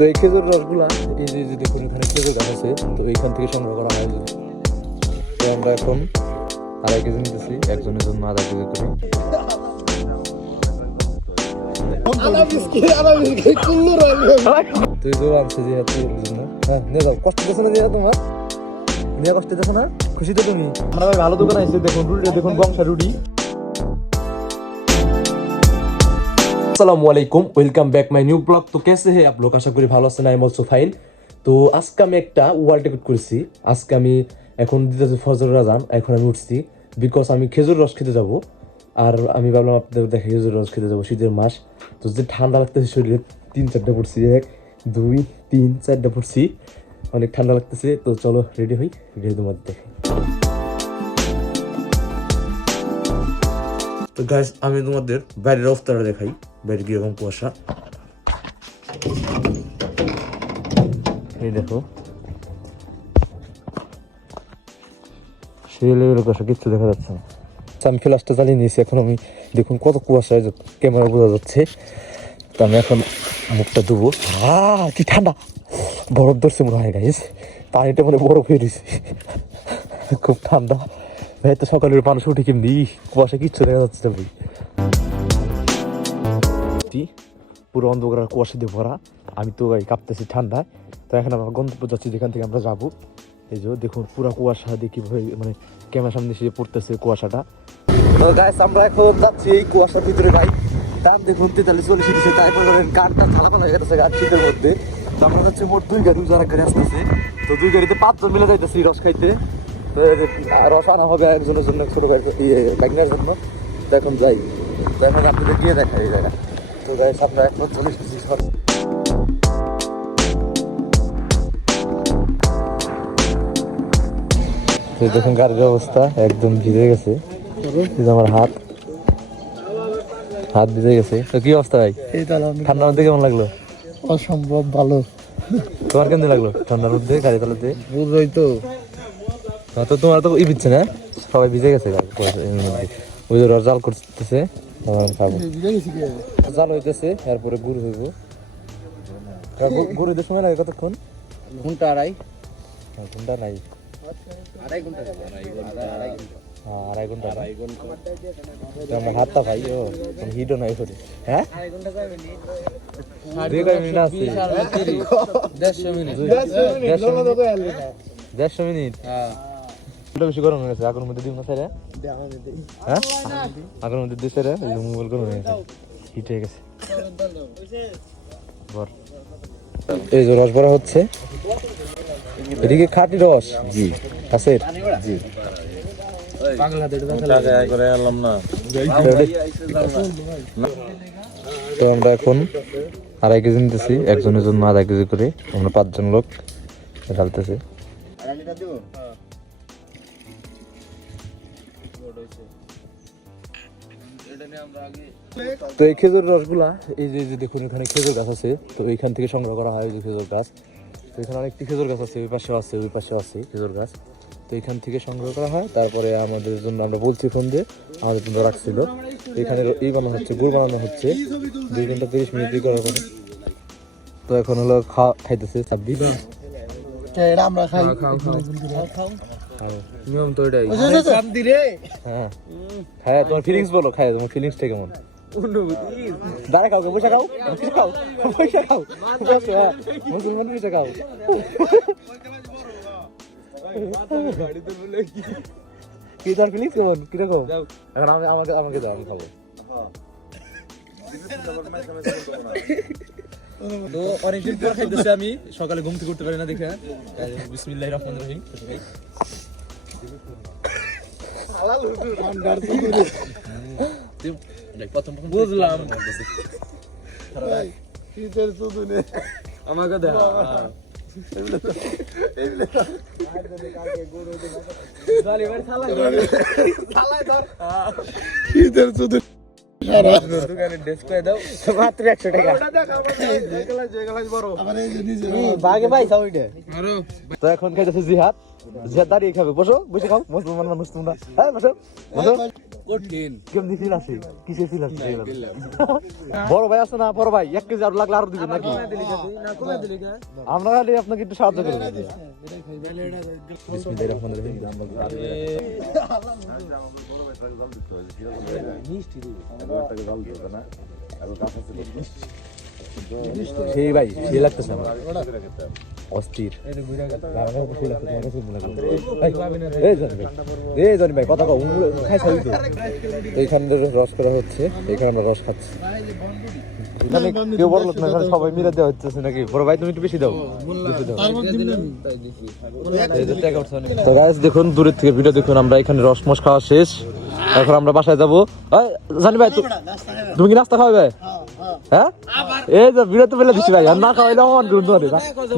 তো এই খেজুর রসগুলা এই যে দেখুন এখানে খেজুর গাছ আছে, তো এইখান থেকে সংগ্রহ করা হয়। তো আমরা এখন 2.5 কেজি নিতেছি, একজনের জন্য 0.5 কেজি করে। তুই তো আনছে যে হ্যাঁ নিয়ে যাও, কষ্ট দিচ্ছে না যে তোমার নিয়ে কষ্ট দিচ্ছে না, খুশি তো তুমি। আমরা ভালো দোকান আছে, দেখুন রুটিটা দেখুন, বংশা রুটি। আসসালামুয়ালাইকুম, welcome back my new blog. तो कैसे हैं आप लोग? আশা করি ভালো আছেন। I am also fine. তো আজকে আমি একটা ওয়ার্ল্ড রেকর্ড করেছি। আজকে আমি এখন দিতেছি ফজরের আজান, এখন আমি উঠছি বিকজ আমি খেজুর রস খেতে যাব। আর আমি ভাবলাম আপনাদের দেখে খেজুর রস খেতে যাবো, শীতের মাস। তো যে ঠান্ডা লাগতেছে শরীরে, 3-4টা পড়ছি, 1 2 3 4টা পড়ছি, অনেক ঠান্ডা লাগতেছে। তো চলো রেডি হই, রেডি তোমাদের দেখে। তো গাইস আমি তোমাদের বাইরের অবস্থাটা দেখাই, বাইরে কিরকম কুয়াশা। এই দেখো সেই লেভেলের কুয়াশা, কিচ্ছু দেখা যাচ্ছে না। আমি ফ্ল্যাশটা চালিয়ে নিয়েছি, এখন আমি দেখুন কত কুয়াশা, ক্যামেরা বোঝা যাচ্ছে। তো আমি এখন মুখটা ধুবো। কি ঠান্ডা, বরফ ধরছে মনে হয় গাইস, পানিটা মানে বরফ হয়ে রয়েছে, খুব ঠান্ডা ভাই। তো সকালের মানুষ উঠে কেমনি, কুয়াশা কিচ্ছু দেখা যাচ্ছে না ভাই, পুরো অন্ধকার কুয়াশা দিয়ে ভরা। আমি তো গাই কাঁপতেছি ঠান্ডায়। তো এখন আমরা গন্তব্য যাচ্ছি, যেখান থেকে আমরা যাবো। এই যে দেখুন পুরো কুয়াশা দিয়ে কিভাবে মানে ক্যামেরার সামনে এসে পড়তেছে কুয়াশাটা। তো গাইস আমরা এখন যাচ্ছি এই কুয়াশার ভিতরে ভাই। দাম দেখুন 43-40 দিচ্ছে, তারপরে কারটা ঝালাপালা হয়ে গেছে গাছ শীতের মধ্যে। তো আমরা যাচ্ছি মোট 2 গাড়ি, যারা গাড়ি আসতেছে। তো 2 গাড়িতে 5 জন মিলে যাইতেছি রস খাইতে। তো রস আনা হবে একজনের জন্য, ছোটো গাড়ি গাড়ির জন্য। তো এখন যাই, তো এখন আপনাদের গিয়ে দেখাই এই জায়গা। তো গাইস আমরা এখন চলে এসেছি দেখুন গাড়ির অবস্থা একদম ভিজে গেছে, আমার হাত ভিজে গেছে। তো কি অবস্থা ভাই, ঠান্ডার মধ্যে কেমন লাগলো? অসম্ভব ভালো। তোমার কেমন লাগলো ঠান্ডার মধ্যে গাড়ি চালাতে? বুঝই তো, তো তোমার তো ই দিচ্ছে না, সবাই ভিজে গেছে ওই যে রস জাল করতেছে, জাল হইতেছে, এরপরে গুড় হইব। গুড় হইতে সময় লাগে কতক্ষণ? ঘন্টা আড়াই। ঘন্টা নাই, আড়াই ঘন্টা। আড়াই ঘন্টা। আমরা হাতটা ভাই, ও হিটও নাই করে। হ্যাঁ 2 মিনিট আছে, 150 মিনিট। 150 মিনিট। বেশি গরম হয়ে গেছে, আগুনের মধ্যে দিব না স্যার? হ্যাঁ আগুনের মধ্যে দিয়ে স্যার, মোবাইল গরম হয়ে গেছে, হিট হয়ে গেছে। এই যে রস ভরা হচ্ছে, এদিকে খাঁটি রস। জি আছে, জি। তো আমরা এখন 2.5 কেজি নিতেছি, একজনের জন্য 0.5 কেজি করে। আমরা 5 জন লোক ঢালতেছি। তো এই খেজুর রসগুলা এই যে দেখুন এখানে খেজুর গাছ আছে, তো এইখান থেকে সংগ্রহ করা হয়। যে খেজুর গাছ, তো এখানে আরেকটি খেজুর গাছ আছে, ওই পাশেও আছে, ওই পাশেও আছে খেজুর গাছ। তো এখান থেকে সংগ্রহ করা হয়, তারপরে আমাদের জন্য আমরা বলছি ফোন দিয়ে আমাদের জন্য রাখছিল। এখানে এই বানানো হচ্ছে, গুড় বানানো হচ্ছে 2 ঘন্টা 30 মিনিট করার পরে। তো এখন হলো খাইতেছে সাব্বি। আমরা খাই, নিয়ম তো এটাই। হ্যাঁ খায়, তোমার ফিলিংস বলো, খায় তোমার ফিলিংসটা কেমন? দাঁড়া খাও, বসে খাও, খাও বসে খাও, বসে। হ্যাঁ মুসলমান বসে খাও। কি তোর ফিলিংস কেমন, কিরকম? এখন আমাকে দাও, আমি খাবো। তো অনেকদিন পর খাইতেছি আমি, সকালে ঘুম থেকে উঠতে পারি না দেখে। বিসমিল্লাহির রহমানির রহিম। বুঝলাম আমাকে দেখা মাত্র 100 টাকা। তো এখন খাইতেছে জিহাদ দাঁড়িয়ে খাবে। বসো, বসে খাও, মুসলমান মানুষ তোমরা। হ্যাঁ বসো বসো। কঠিন কেমনি ফিল আছে কিসে ফিল আছে বড় ভাই আছে না বড় ভাই 1 কেজি আর লাগলে আরো দিবেন নাকি আমরা খালি আপনাকে একটু সাহায্য করব বিসমিল্লাহির রহমানির রহিম সেই ভাই সেই লাগতেছে আমার অস্থির জনি ভাই কথা কও খাইছ তো এইখানে রস করা হচ্ছে এখানে আমরা রস খাচ্ছি এখানে কেউ বড় লোক না এখানে সবাই মিলে দেওয়া হচ্ছে নাকি বড় ভাই তুমি একটু বেশি দাও বেশি দাও তো গাইস দেখুন দূরের থেকে ভিডিও দেখুন আমরা এখানে রসমস খাওয়া শেষ এখন আমরা বাসায় যাবো জানি ভাই তুমি কি নাস্তা খাওয়াবে হ্যাঁ এই যে বিরত ফেলে দিচ্ছি ভাই আর না খাওয়াইলে অপমান করুন তোমার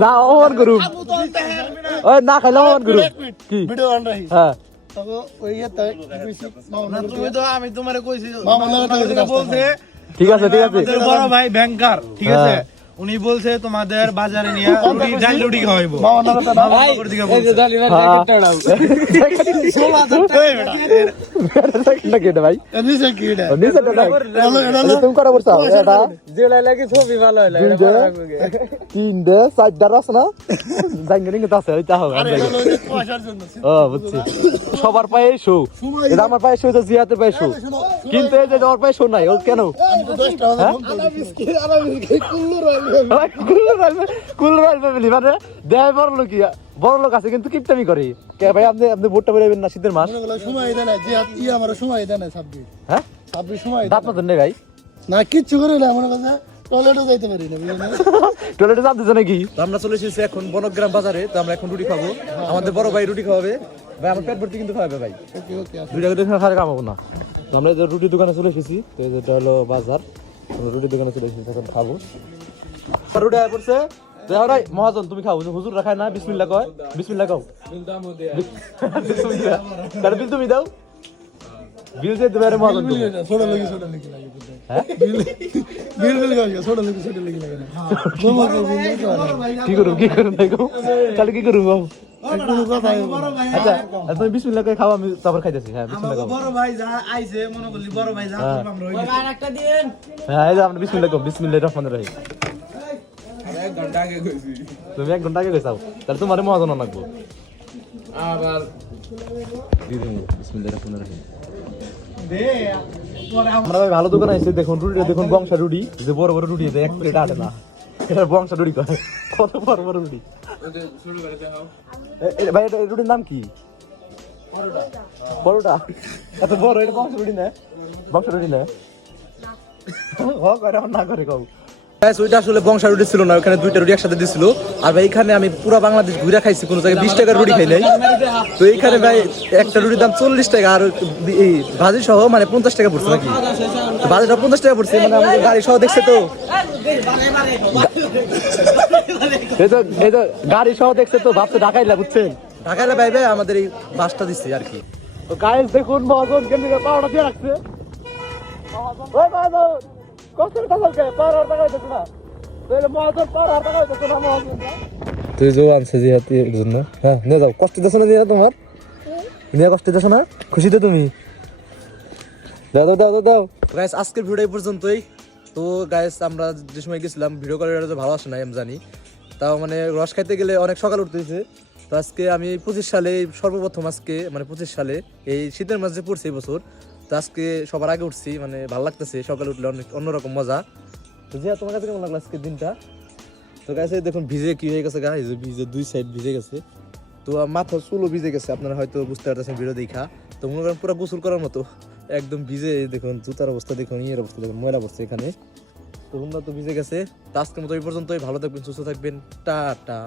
না অপমান করুন ওই না খাইলে অপমান করুন কি হ্যাঁ ঠিক আছে ঠিক আছে বড় ভাই ব্যাংকার ঠিক আছে উনি বলছে তোমাদের বাজারে নিয়ে ডাল রুটি খাওয়াইবো তুমি কটা করছো তিনটে চারটা আছে না বুঝছি সবার পায়ে শো এটা আমার পায়ে শো জিয়াতের পায়ে শো কিন্তু এই যে আমার পায়ে শো নাই ও কেন বড় লোক আছে কিন্তু কিপটামি করে ভাই আপনি আপনি ভোটটা বেরোবেন না শীতের মাস হ্যাঁ দাঁত নতুন নেই ভাই না কিচ্ছু করে না মনে কথা টয়লেটও যাইতে পারি না টয়লেটে জানতেছে নাকি আমরা চলে এসেছি এখন বনগ্রাম বাজারে তো আমরা এখন রুটি খাবো আমাদের বড় ভাই রুটি খাওয়াবে ভাই আমার পেট ভর্তি কিন্তু খাওয়াবে ভাই দুইটা করে খাওয়ার কামাবো না তো আমরা যে রুটি দোকানে চলে এসেছি তো যেটা হলো বাজার আমরা রুটি দোকানে চলে এসেছি এখন খাবো রুটি আয় পড়ছে মহাজন তুমি খাও হুজুর রাখায় না বিসমিল্লাহ কয় বিসমিল্লাহ কও বিসমিল্লাহ তার বিল তুমি দাও বিল যে দেবে মহাজন তুমি ছোট লাগি হ্যাঁ ছোট লাগি লাগে না কি করুম দেখো তাহলে কি করুম আচ্ছা তুমি বিসমিল্লাহ কয় খাও আমি তারপর খাইতেছি হ্যাঁ বিসমিল্লাহ কও বড় ভাই যা আইছে মনে করলি বড় ভাই যা করব আমরা ওই আরেকটা দিন হ্যাঁ এই যে আমরা বিসমিল্লাহ কও বিসমিল্লাহির রহমানির রহিম তুমি 1 ঘন্টা আগে কইছাও তাহলে তোমার মহাজন লাগবো আবার বিসমিল্লাহির রহমানির রহিম আমরা ভাই ভালো দোকানে এসে দেখুন রুটিটা দেখুন বংশা রুটি যে বড় বড় রুটি এক প্লেট আটে না এটা বংশা রুটি করে কত বড় বড় রুটি ভাই এটা রুটির নাম কি বড়টা এত বড় এটা বংশা রুটি না বংশা রুটি না করে না করে কও ওইটা আসলে বংশা রুটি ছিল না ওখানে দুইটা রুটি একসাথে দিছিল আর ভাই এখানে আমি পুরো বাংলাদেশ ঘুরে খাইছি কোনো জায়গায় 20 টাকার রুটি খাই নাই তো এইখানে ভাই একটা রুটির দাম 40 টাকা আর এই ভাজি সহ মানে 50 টাকা পড়ছে নাকি ভাজিটা 50 টাকা পড়ছে মানে আমাদের গাড়ি সহ দেখছে তো এই তো গাড়ি সহ দেখছে তো ভাবছে ঢাকাইলা বুঝছেন ঢাকাইলা ভাই ভাই আমাদের এই বাসটা দিচ্ছে আর কি তো গাইস দেখুন মহাজন কেমনি পাওয়াটা দিয়ে রাখছে ওই মহাজন কষ্টের টাকা পাওয়ার টাকা হইতেছে না তাহলে মহাজন পাওয়ার টাকা হইতেছে না মহাজন তুই যে আনছে যে হাতের জন্য হ্যাঁ নিয়ে যাও কষ্ট দেছ না দিয়া তোমার নিয়ে কষ্ট দেছ না খুশি তো তুমি দাও দাও দাও দাও গাইস আজকের ভিডিও এই পর্যন্তই তো গাইস আমরা যে সময় গেছিলাম ভিডিও করার ভালো আসে না আমি জানি তাও মানে রস খাইতে গেলে অনেক সকাল উঠতেছে তো আজকে আমি 25 সালে সর্বপ্রথম আজকে মানে 25 সালে এই শীতের মাঝে পড়ছে এই বছর তো আজকে সবার আগে উঠছি মানে ভালো লাগতেছে সকালে উঠলে অনেক অন্যরকম মজা তো জিয়া তোমার কাছে কেমন লাগলো আজকের দিনটা তো গাইস দেখুন ভিজে কি হয়ে গেছে গাইস ভিজে দুই সাইড ভিজে গেছে তো মাথা চুলও ভিজে গেছে আপনারা হয়তো বুঝতে পারতেছেন ভিডিও দেখা তো মনে করেন পুরো গোসল করার মতো একদম ভিজে দেখুন জুতার অবস্থা দেখুন ইয়ের অবস্থা দেখুন ময়লা পড়ছে এখানে তো তোমরা তো ভিজে গেছে তো আজকের মতো এই পর্যন্তই ভালো থাকবেন সুস্থ থাকবেন টাটা